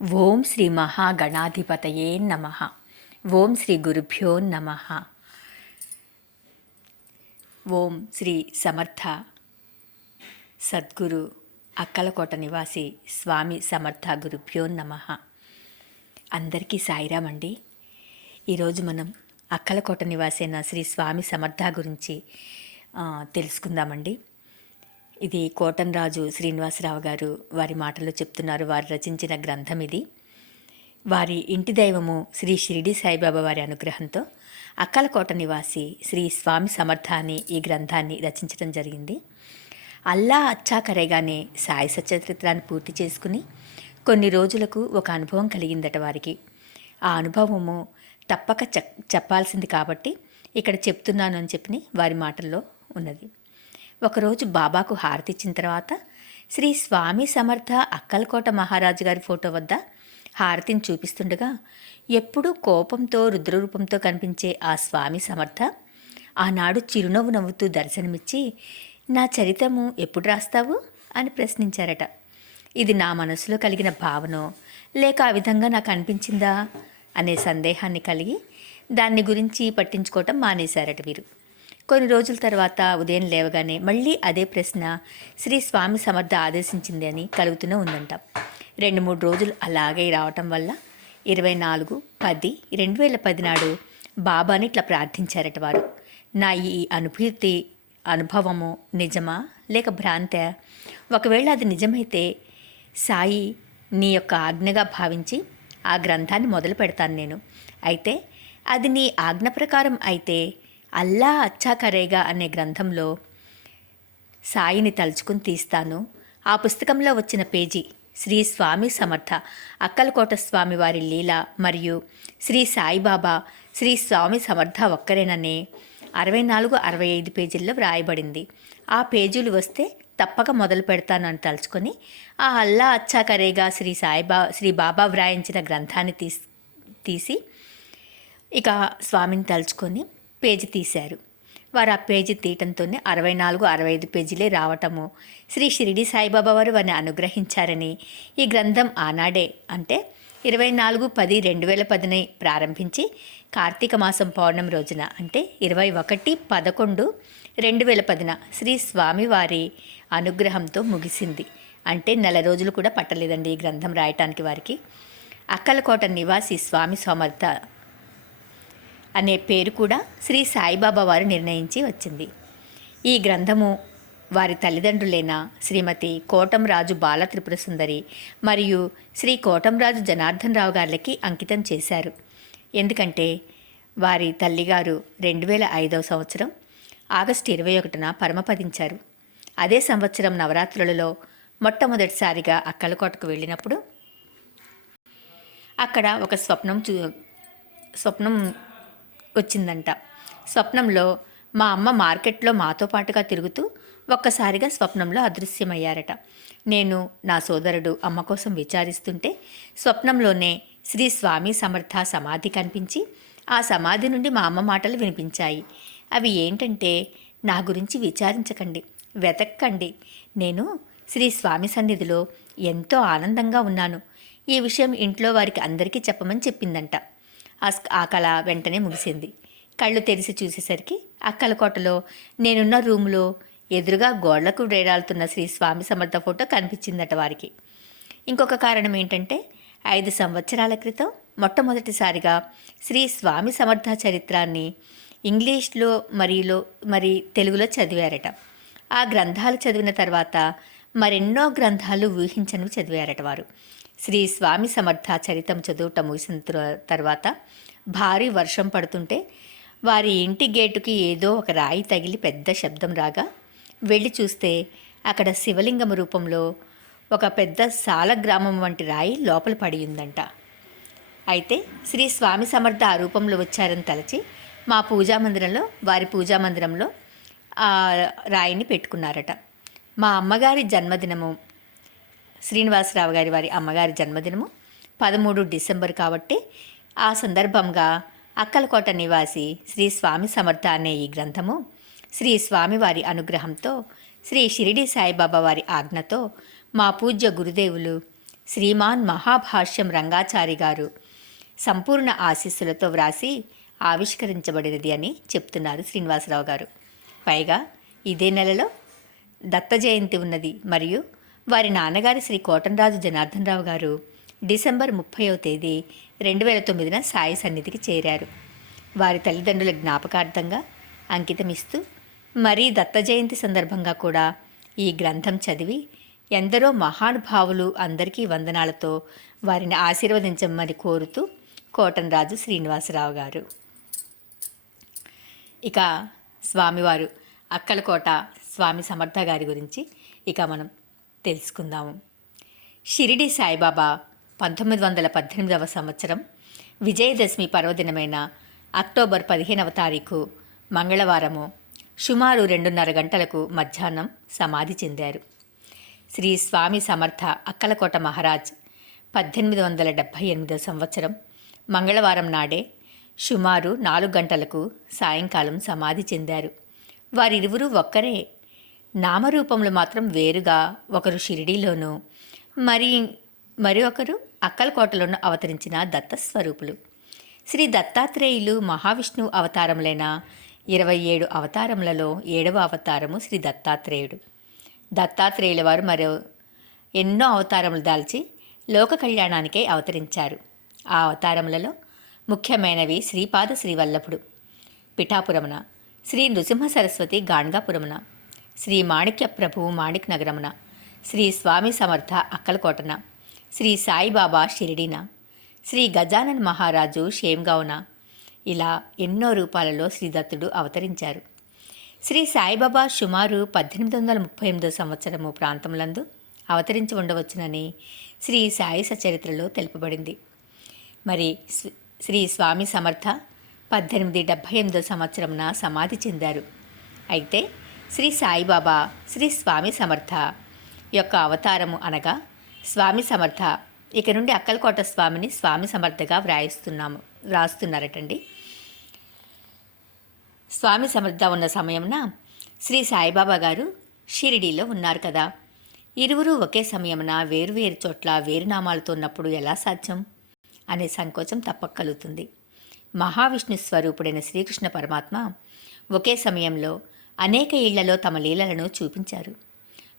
ఓం శ్రీ మహాగణాధిపతయే నమ. ఓం శ్రీ గురుభ్యో నమ. ఓం శ్రీ సమర్థ సద్గురు అక్కలకోట నివాసి స్వామి సమర్థ గురుభ్యో నమ. అందరికీ సాయిరామ్ అండి ఈరోజు మనం అక్కలకోట నివాసైన అయిన శ్రీ స్వామి సమర్థ గురించి తెలుసుకుందామండి. ఇది కోటన్రాజు శ్రీనివాసరావు గారు వారి మాటల్లో చెప్తున్నారు వారు రచించిన గ్రంథం ఇది. వారి ఇంటి దైవము శ్రీ షిరిడి సాయిబాబా వారి అనుగ్రహంతో అక్కలకోట నివాసి శ్రీ స్వామి సమర్థ అని ఈ గ్రంథాన్ని రచించడం జరిగింది. అల్లా అచ్చా కరేగానే సాయి సచరిత్రాన్ని పూర్తి చేసుకుని కొన్ని రోజులకు ఒక అనుభవం కలిగిందట వారికి. ఆ అనుభవము తప్పక చెప్ చెప్పాల్సింది కాబట్టి ఇక్కడ చెప్తున్నాను అని చెప్పి వారి మాటల్లో ఉన్నది. ఒకరోజు బాబాకు హారతి ఇచ్చిన తర్వాత శ్రీ స్వామి సమర్థ అక్కలకోట మహారాజు గారి ఫోటో వద్ద హారతిని చూపిస్తుండగా ఎప్పుడూ కోపంతో రుద్రరూపంతో కనిపించే ఆ స్వామి సమర్థ ఆనాడు చిరునవ్వు నవ్వుతూ దర్శనమిచ్చి నా చరితము ఎప్పుడు రాస్తావు? అని ప్రశ్నించారట. ఇది నా మనసులో కలిగిన భావనో? లేక ఆ విధంగా నాకు అనిపించిందా? అనే సందేహాన్ని కలిగి దాన్ని గురించి పట్టించుకోవటం మానేశారట వీరు. కొన్ని రోజుల తర్వాత ఉదయం లేవగానే మళ్ళీ అదే ప్రశ్న శ్రీ స్వామి సమర్థ ఆదేశించింది అని కలుగుతూనే ఉందంట. రెండు మూడు రోజులు అలాగే రావటం వల్ల ఇరవై నాలుగు పది రెండు వేల పది నాడు బాబాని ఇట్లా ప్రార్థించారట వారు. నా ఈ అనుభూతి అనుభవము నిజమా లేక భ్రాంత? ఒకవేళ అది నిజమైతే సాయి నీ యొక్క ఆజ్ఞగా భావించి ఆ గ్రంథాన్ని మొదలు పెడతాను నేను. అయితే అది నీ ఆజ్ఞ ప్రకారం అయితే అల్లా అచ్చా కరేగా అనే గ్రంథంలో సాయిని తలుచుకుని తీస్తాను. ఆ పుస్తకంలో వచ్చిన పేజీ శ్రీ స్వామి సమర్థ అక్కలకోట స్వామి వారి లీల మరియు శ్రీ సాయిబాబా శ్రీ స్వామి సమర్థ ఒక్కరేననే అరవై నాలుగు అరవై ఐదు పేజీల్లో వ్రాయబడింది. ఆ పేజీలు వస్తే తప్పక మొదలు పెడతానని తలుచుకొని ఆ అల్లా అచ్చా కరేగా శ్రీ సాయిబా శ్రీ బాబా వ్రాయించిన గ్రంథాన్ని తీసి తీసి ఇక స్వామిని తలుచుకొని పేజీ తీశారు. వారు ఆ పేజీ తీయటంతోనే అరవై నాలుగు అరవై ఐదు పేజీలే రావటము. శ్రీ షిరిడి సాయిబాబా వారు వారిని అనుగ్రహించారని ఈ గ్రంథం ఆనాడే అంటే ఇరవై నాలుగు పది రెండు వేల పదిని ప్రారంభించి కార్తీక మాసం పౌర్ణమి రోజున అంటే ఇరవై ఒకటి పదకొండు రెండు వేల పదిన శ్రీ స్వామివారి అనుగ్రహంతో ముగిసింది. అంటే నెల రోజులు కూడా పట్టలేదండి ఈ గ్రంథం రాయటానికి వారికి. అక్కలకోట నివాసి స్వామి సమర్థ అనే పేరు కూడా శ్రీ సాయిబాబా వారు నిర్ణయించి వచ్చింది. ఈ గ్రంథము వారి తల్లిదండ్రులైన శ్రీమతి కోటంరాజు బాల త్రిపుర సుందరి మరియు శ్రీ కోటంరాజు జనార్దన్ రావు గారికి అంకితం చేశారు. ఎందుకంటే వారి తల్లిగారు రెండు వేల ఐదవ సంవత్సరం ఆగస్టు ఇరవై ఒకటిన పరమపదించారు అదే సంవత్సరం నవరాత్రులలో మొట్టమొదటిసారిగా అక్కలకోటకు వెళ్ళినప్పుడు అక్కడ ఒక స్వప్నం చూ స్వప్నం వచ్చిందంట. స్వప్నంలో మా అమ్మ మార్కెట్లో మాతో పాటుగా తిరుగుతూ ఒక్కసారిగా స్వప్నంలో అదృశ్యమయ్యారట. నేను నా సోదరుడు అమ్మ కోసం విచారిస్తుంటే స్వప్నంలోనే శ్రీ స్వామి సమర్థ సమాధి కనిపించి ఆ సమాధి నుండి మా అమ్మ మాటలు వినిపించాయి. అవి ఏంటంటే నా గురించి విచారించకండి వెతక్కండి. నేను శ్రీ స్వామి సన్నిధిలో ఎంతో ఆనందంగా ఉన్నాను. ఈ విషయం ఇంట్లో వారికి అందరికీ చెప్పమని చెప్పిందంట. ఆ ఆ కళ వెంటనే ముగిసింది. కళ్ళు తెరిచి చూసేసరికి అక్కల కోటలో నేనున్న రూములో ఎదురుగా గోడలకు వేలాడుతున్న శ్రీ స్వామి సమర్థ ఫోటో కనిపించిందట వారికి. ఇంకొక కారణం ఏంటంటే ఐదు సంవత్సరాల క్రితం మొట్టమొదటిసారిగా శ్రీ స్వామి సమర్థ చరిత్రాన్ని ఇంగ్లీష్లో మరిలో మరి తెలుగులో చదివారట. ఆ గ్రంథాలు చదివిన తర్వాత మరెన్నో గ్రంథాలు ఊహించను చదివారట వారు. శ్రీ స్వామి సమర్థ చరితం చదువుట ముగిసిన తర్వాత భారీ వర్షం పడుతుంటే వారి ఇంటి గేటుకి ఏదో ఒక రాయి తగిలి పెద్ద శబ్దం రాగా వెళ్ళి చూస్తే అక్కడ శివలింగం రూపంలో ఒక పెద్ద సాల గ్రామం వంటి రాయి లోపల పడి ఉందంట. అయితే శ్రీ స్వామి సమర్థ ఆ రూపంలో వచ్చారని తలచి మా పూజా మందిరంలో వారి పూజా మందిరంలో ఆ రాయిని పెట్టుకున్నారట. మా అమ్మగారి జన్మదినము శ్రీనివాసరావు గారి వారి అమ్మగారి జన్మదినము పదమూడు డిసెంబర్ కాబట్టి ఆ సందర్భంగా అక్కలకోట నివాసి శ్రీ స్వామి సమర్థ అనే ఈ గ్రంథము శ్రీ స్వామివారి అనుగ్రహంతో శ్రీ షిరిడి సాయిబాబా వారి ఆజ్ఞతో మా పూజ్య గురుదేవులు శ్రీమాన్ మహాభాష్యం రంగాచారి గారు సంపూర్ణ ఆశీస్సులతో వ్రాసి ఆవిష్కరించబడినది అని చెప్తున్నారు శ్రీనివాసరావు గారు. పైగా ఇదే నెలలో దత్త జయంతి ఉన్నది. మరియు వారి నాన్నగారి శ్రీ కోటంరాజు జనార్దనరావు గారు డిసెంబర్ ముప్పైవ తేదీ రెండు వేల తొమ్మిదిన సాయి సన్నిధికి చేరారు. వారి తల్లిదండ్రుల జ్ఞాపకార్థంగా అంకితమిస్తూ మరీ దత్త జయంతి సందర్భంగా కూడా ఈ గ్రంథం చదివి ఎందరో మహానుభావులు అందరికీ వందనాలతో వారిని ఆశీర్వదించమని కోరుతూ కోటంరాజు శ్రీనివాసరావు గారు. ఇక స్వామివారు అక్కలకోట స్వామి సమర్థ గారి గురించి ఇక మనం తెలుసుకుందాము. షిరిడి సాయిబాబా పంతొమ్మిది వందల పద్దెనిమిదవ సంవత్సరం విజయదశమి పర్వదినమైన అక్టోబర్ పదిహేనవ తారీఖు మంగళవారము సుమారు రెండున్నర గంటలకు మధ్యాహ్నం సమాధి చెందారు. శ్రీ స్వామి సమర్థ అక్కలకోట మహారాజ్ పద్దెనిమిది వందల డెబ్భై ఎనిమిదో సంవత్సరం మంగళవారం నాడే సుమారు నాలుగు గంటలకు సాయంకాలం సమాధి చెందారు. వారిరువురు ఒక్కరే నామరూపములు మాత్రం వేరుగా ఒకరు షిరిడీలోనూ మరి మరి ఒకరు అక్కలకోటలోను అవతరించిన దత్తస్వరూపులు. శ్రీ దత్తాత్రేయులు మహావిష్ణువు అవతారములైన ఇరవై ఏడు అవతారములలో ఏడవ అవతారము శ్రీ దత్తాత్రేయుడు. దత్తాత్రేయుల వారు మరో ఎన్నో అవతారములు దాల్చి లోక కళ్యాణానికే అవతరించారు. ఆ అవతారములలో ముఖ్యమైనవి శ్రీపాద శ్రీవల్లభుడు పిఠాపురమున శ్రీ నృసింహ సరస్వతి గాణ్గాపురమున శ్రీ మాణిక్య ప్రభువు మాణిక్ నగరమున శ్రీ స్వామి సమర్థ అక్కలకోటన శ్రీ సాయిబాబా షిరిడిన శ్రీ గజానన్ మహారాజు షేమ్గావున ఇలా ఎన్నో రూపాలలో శ్రీదత్తుడు అవతరించారు. శ్రీ సాయిబాబా సుమారు పద్దెనిమిది వందల ముప్పై ఎనిమిదో సంవత్సరము ప్రాంతంలందు అవతరించి ఉండవచ్చునని శ్రీ సాయి సచరిత్రలో తెలుపబడింది. మరి శ్రీ స్వామి సమర్థ పద్దెనిమిది డెబ్భై ఎనిమిదో సంవత్సరమున సమాధి చెందారు. అయితే శ్రీ సాయిబాబా శ్రీ స్వామి సమర్థ యొక్క అవతారము అనగా స్వామి సమర్థ. ఇక నుండి అక్కలకోట స్వామిని స్వామి సమర్థగా వ్రాయిస్తున్నాము వ్రాస్తున్నారటండి. స్వామి సమర్థ ఉన్న సమయంన శ్రీ సాయిబాబా గారు షిరిడీలో ఉన్నారు కదా. ఇరువురు ఒకే సమయమున వేరువేరు చోట్ల వేరు నామాలతో ఉన్నప్పుడు ఎలా సాధ్యం? అనే సంకోచం తప్పక కలుగుతుంది మహావిష్ణు స్వరూపుడైన శ్రీకృష్ణ పరమాత్మ ఒకే సమయంలో అనేక ఇళ్ళలో తమ లీలలను చూపించారు.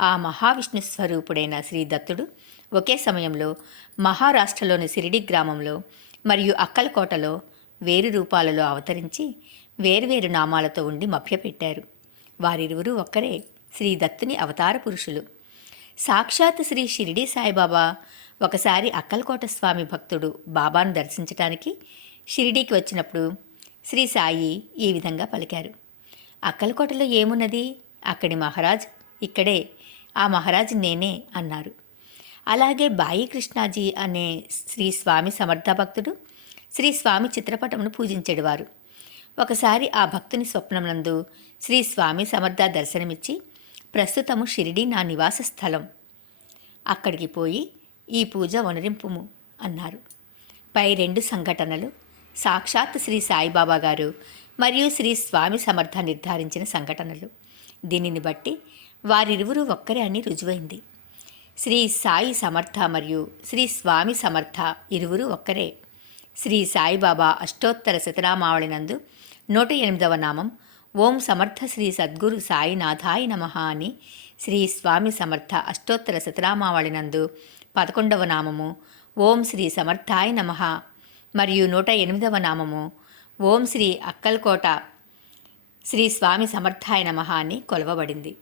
ఆ మహావిష్ణు స్వరూపుడైన శ్రీ దత్తుడు ఒకే సమయంలో మహారాష్ట్రలోని సిరిడి గ్రామంలో మరియు అక్కలకోటలో వేరు రూపాలలో అవతరించి వేర్వేరు నామాలతో ఉండి మభ్యపెట్టారు. వారిరువురు ఒక్కరే శ్రీ దత్తుని అవతార పురుషులు. సాక్షాత్ శ్రీ షిరిడి సాయిబాబా ఒకసారి అక్కలకోట స్వామి భక్తుడు బాబాను దర్శించటానికి షిరిడీకి వచ్చినప్పుడు శ్రీ సాయి ఈ విధంగా పలికారు. అక్కలకోటలో ఏమున్నది? అక్కడి మహారాజ్ ఇక్కడే. ఆ మహారాజ్ నేనే అన్నారు. అలాగే బాయి కృష్ణాజీ అనే శ్రీ స్వామి సమర్థ భక్తుడు శ్రీ స్వామి చిత్రపటమును పూజించేవారు ఒకసారి ఆ భక్తుని స్వప్నమునందు శ్రీ స్వామి సమర్థ దర్శనమిచ్చి ప్రస్తుతము షిరిడి నా నివాస స్థలం. అక్కడికి పోయి ఈ పూజ వనరింపుము అన్నారు. పై రెండు సంఘటనలు. సాక్షాత్ శ్రీ సాయిబాబా గారు మరియు శ్రీ స్వామి సమర్థ నిర్ధారించిన సంఘటనలు. దీనిని బట్టి వారిరువురు ఒక్కరే అని రుజువైంది. శ్రీ సాయి సమర్థ మరియు శ్రీ స్వామి సమర్థ ఇరువురు ఒక్కరే. శ్రీ సాయిబాబా అష్టోత్తర శతనామావళినందు నూట ఎనిమిదవ నామం ఓం సమర్థ శ్రీ సద్గురు సాయినాథాయ నమః అని శ్రీ స్వామి సమర్థ అష్టోత్తర శతనామావళినందు పదకొండవ నామము ఓం శ్రీ సమర్థాయ నమః మరియు నూట ఎనిమిదవ నామము ఓం శ్రీ అక్కల్కోట. శ్రీ స్వామి సమర్థాయ నమః అని కొలవబడింది.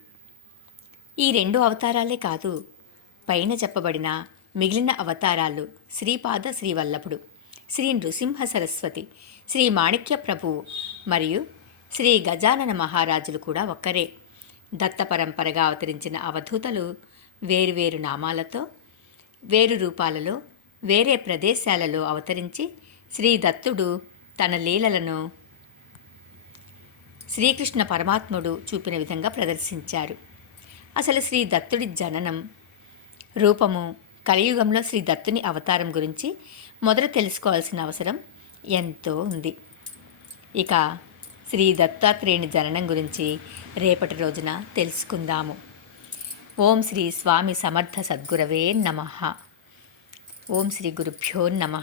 ఈ రెండు అవతారాలే కాదు పైన చెప్పబడిన మిగిలిన అవతారాలు శ్రీపాద శ్రీవల్లభుడు శ్రీ నృసింహ సరస్వతి శ్రీ మాణిక్య ప్రభువు మరియు శ్రీ గజానన మహారాజులు కూడా ఒక్కరే. దత్త పరంపరగా అవతరించిన అవధూతలు వేరువేరు నామాలతో వేరు రూపాలలో వేరే ప్రదేశాలలో అవతరించి శ్రీ దత్తుడు తన లీలలను శ్రీకృష్ణ పరమాత్ముడు చూపిన విధంగా ప్రదర్శించారు అసలు శ్రీ దత్తుడి జననం రూపము కలియుగంలో శ్రీ దత్తుని అవతారం గురించి మొదట తెలుసుకోవాల్సిన అవసరం ఎంతో ఉంది. ఇక శ్రీ దత్తాత్రేయుని జననం గురించి రేపటి రోజున తెలుసుకుందాము. ఓం శ్రీ స్వామి సమర్థ సద్గురవే నమః. ఓం శ్రీ గురుభ్యో నమ.